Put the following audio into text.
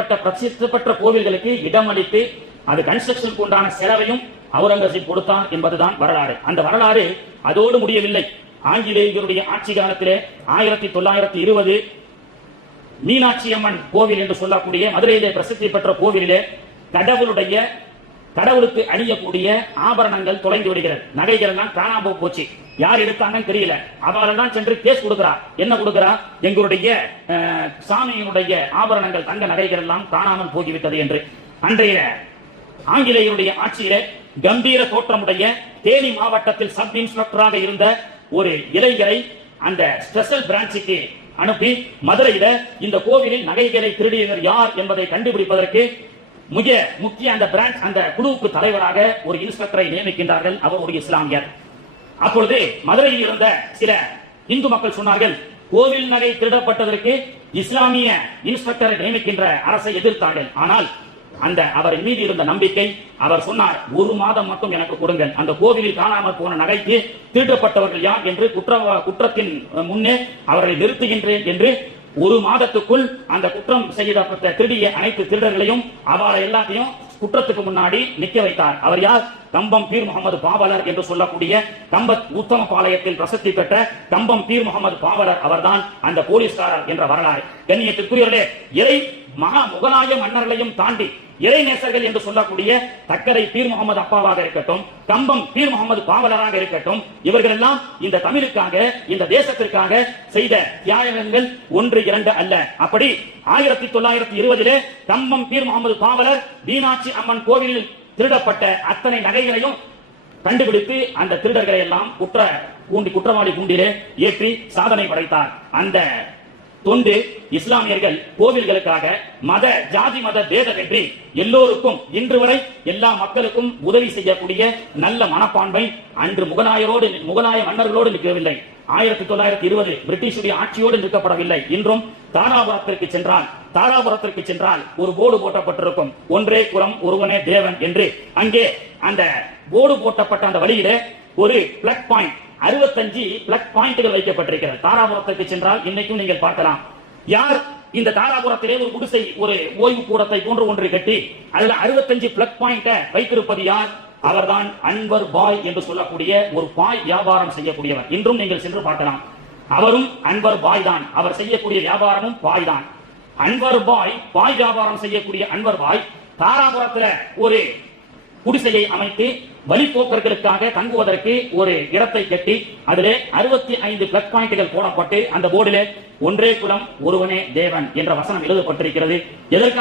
இப்படிப்பட்ட பிரசித்தி பெற்ற கோவில்களுக்கு இடமளித்து அது கன்ஸ்ட்ரக்ஷனுக்கு உண்டான செலவையும் அவுரங்கசீப் கொடுத்தான் என்பதுதான் வரலாறு. அந்த வரலாறு அதோடு முடியவில்லை. ஆங்கிலேயருடைய ஆட்சி காலத்திலே 1920 மீனாட்சி அம்மன் கோவில் என்று சொல்லக்கூடிய மதுரையிலே பிரசித்தி பெற்ற கோவிலிலே கடவுளுக்கு அணியக்கூடிய ஆபரணங்கள் தொலைந்து விடுகிறது. நகைகள் எல்லாம் காணாம போச்சு. யார் எடுத்தாங்கன்னு தெரியல. அவரெல்லாம் சென்று கேஸ் கொடுக்கிறா. என்ன கொடுக்கிறா? எங்களுடைய சாமியினுடைய ஆபரணங்கள், தங்க நகைகள் எல்லாம் காணாமல் போகிவிட்டது என்று. அன்றைய ஆங்கிலேயருடைய ஆட்சியிலே கம்பீர தோற்றமுடைய தேனி மாவட்டத்தில் சப் இன்ஸ்பெக்டராக இருந்த ஒரு இளைஞரை அந்த ஸ்பெஷல் பிரான்ச்சுக்கு அனுப்பி மதுரையில இந்த கோவிலில் நகைகளை திருடியவர் யார் என்பதை கண்டுபிடிப்பதற்கு மிக முக்கிய அந்த பிரான்ச் அந்த குழுவுக்கு தலைவராக ஒரு இன்ஸ்பெக்டரை நியமிக்கின்றார்கள். அவர் ஒரு இஸ்லாமியர். அப்பொழுது மதுரையில் இருந்த சில இந்து மக்கள் சொன்னார்கள், கோவில் நகை திருடப்பட்டதற்கு இஸ்லாமிய இன்ஸ்பெக்டரை நியமிக்கின்ற அரசை எதிர்த்தார்கள். ஆனால் அந்த அவர் மீது இருந்த நம்பிக்கை, அவர் சொன்னார், 1 மாதம் மட்டும் எனக்கு கொடுங்கள், அந்த கோவிலில் காணாமல் போன நகைக்கு திருடப்பட்டவர்கள் யார் என்று குற்றத்தின் முன்னே அவர்களை நிறுத்துகின்றேன் என்று 1 மாதத்துக்குள் அந்த குற்றம் செய்யப்பட்ட திருடிய அனைத்து திருடர்களையும் அவரை எல்லாத்தையும் குற்றத்துக்கு முன்னாடி நிக்க வைத்தார். அவர் யார்? கம்பம் பீர் முகமது பாவலர் என்று சொல்லக்கூடிய உத்தமபாளையத்தில் பிரசித்தி பெற்ற கம்பம் பீர் முகமது பாவலர் அவர்தான் அந்த போலீஸ்காரர் என்ற வரலாறு. கண்ணியத்திற்குரியவர்களே, இறை மகா முகலாய மன்னர்களையும் தாண்டி இறைநேசர்கள் என்று சொல்லக்கூடிய தக்கரை பீர் முகமது அப்பாவாக இருக்கட்டும், கம்பம் பீர் முகமது பாவலராக இருக்கட்டும், இவர்கள் எல்லாம் இந்த தமிழுக்காக, இந்த தேசத்திற்காக செய்த தியாகங்கள் 1, 2 அல்ல. அப்படி 1920 கம்பம் பீர் முகமது பாவலர் மீனாட்சி அம்மன் கோவிலில் திருடப்பட்ட அத்தனை நகைகளையும் கண்டுபிடித்து அந்த திருடர்களை எல்லாம் குற்றவாளி கூண்டிலே ஏற்றி சாதனை படைத்தார். அந்த தொண்டு இஸ்லாமியர்கள் கோவில்களுக்காக ஜாதி மத பேதமின்றி எல்லோருக்கும் இன்று வரை எல்லா மக்களுக்கும் உதவி செய்யக்கூடிய நல்ல மனப்பான்மை அன்று முகலாய மன்னர்களோடு நிற்கவில்லை. 1920 பிரிட்டிஷுடைய ஆட்சியோடு நிற்கப்படவில்லை. இன்றும் தாராபுரத்திற்கு சென்றால் ஒரு போர்டு போட்டப்பட்டிருக்கும், ஒன்றே குலம் ஒருவனே தேவன் என்று. அங்கே அந்த போர்டு போட்டப்பட்ட அந்த வழியிலே ஒரு பிளக் பாயிண்ட் 65 பிளக் பாயிண்ட்கள் வைக்கப்பட்டிருக்கிறது. தாராபுரத்திற்கு சென்றால் இன்னைக்கும் நீங்கள் பார்க்கலாம். யார் இந்த தாராபுரத்திலே ஒரு குடிசை, ஒரு ஓய்வு கூடத்தை போன்ற ஒன்றை கட்டி அதுல 65 பிளக் பாயிண்ட வைத்திருப்பது யார்? அவர்தான் அன்வர் பாய் என்று சொல்லக்கூடிய ஒரு பாய் வியாபாரம் செய்யக்கூடியவர். இன்றும் நீங்கள் சென்று பார்க்கலாம். அவரும் அன்வர் பாய் தான். அவர் செய்யக்கூடிய வியாபாரமும் பாய் தான். அன்வர் பாய் வியாபாரம் செய்யக்கூடிய அன்வர் பாய் தாராபுரத்துல ஒரு குடிசையை அமைத்து வழிபோக்கர்களுக்காக தங்குவதற்கு ஒரு இடத்தை கட்டி அதிலே 65 பிளக் பாயிண்ட்கள் போடப்பட்டு அந்த போர்டிலே ஒன்றே குலம் ஒருவனே தேவன் என்ற வசனம் எழுதப்பட்டிருக்கிறது. எதற்காக